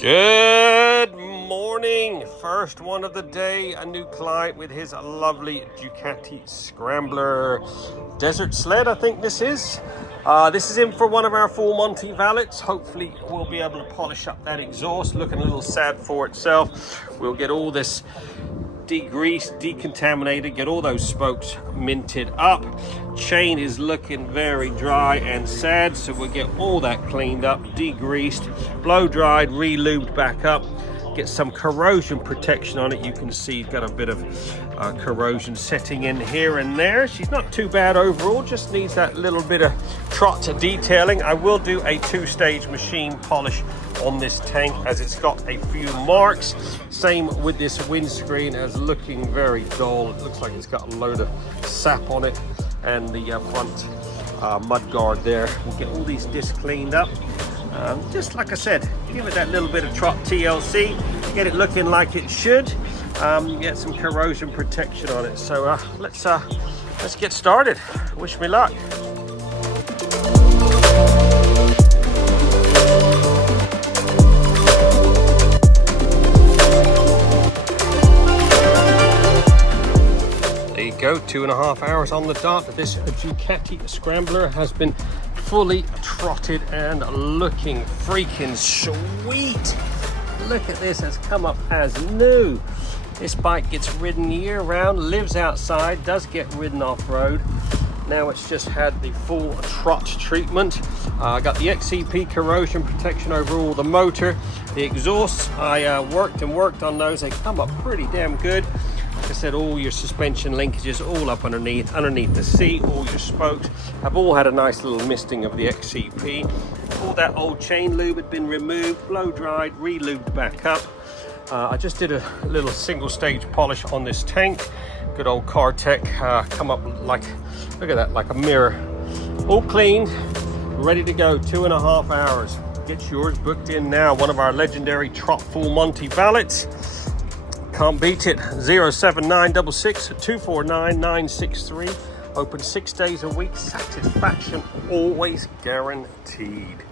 Good morning. First one of the day, a new client with his lovely Ducati Scrambler desert sled, I think this is. This is in for one of our full Monty valets. Hopefully we'll be able to polish up that exhaust, looking a little sad for itself. We'll get all this degreased, decontaminated, get all those spokes minted up. Chain is looking very dry and sad, so we'll get all that cleaned up, degreased, blow dried, re-lubed back up, get some corrosion protection on it. You can see got a bit of corrosion setting in here and there. She's not too bad overall, just needs that little bit of trot detailing. I will do a two-stage machine polish on this tank as it's got a few marks. Same with this windscreen, as looking very dull. It looks like it's got a load of sap on it, and the front mud guard there. We'll get all these discs cleaned up. Just like I said, give it that little bit of trot TLC, get it looking like it should. Get some corrosion protection on it. So let's get started. Wish me luck. There you go, 2.5 hours on the dot. This Ducati Scrambler has been fully trotted and looking freaking sweet. Look at this, has come up as new. This bike gets ridden year round, lives outside, does get ridden off-road. Now it's just had the full trot treatment. I got the XCP corrosion protection over all the motor. The exhausts, I worked on those. They come up pretty damn good. Like I said, all your suspension linkages all up underneath the seat. All your spokes have all had a nice little misting of the XCP. All that old chain lube had been removed, blow dried, re-lubed back up. I just did a little single stage polish on this tank. Good old car tech, come up like, look at that, like a mirror. All clean, ready to go, 2.5 hours. Get yours booked in now. One of our legendary Trot Full Monty valets. Can't beat it. 07966 249 963. Open 6 days a week. Satisfaction always guaranteed.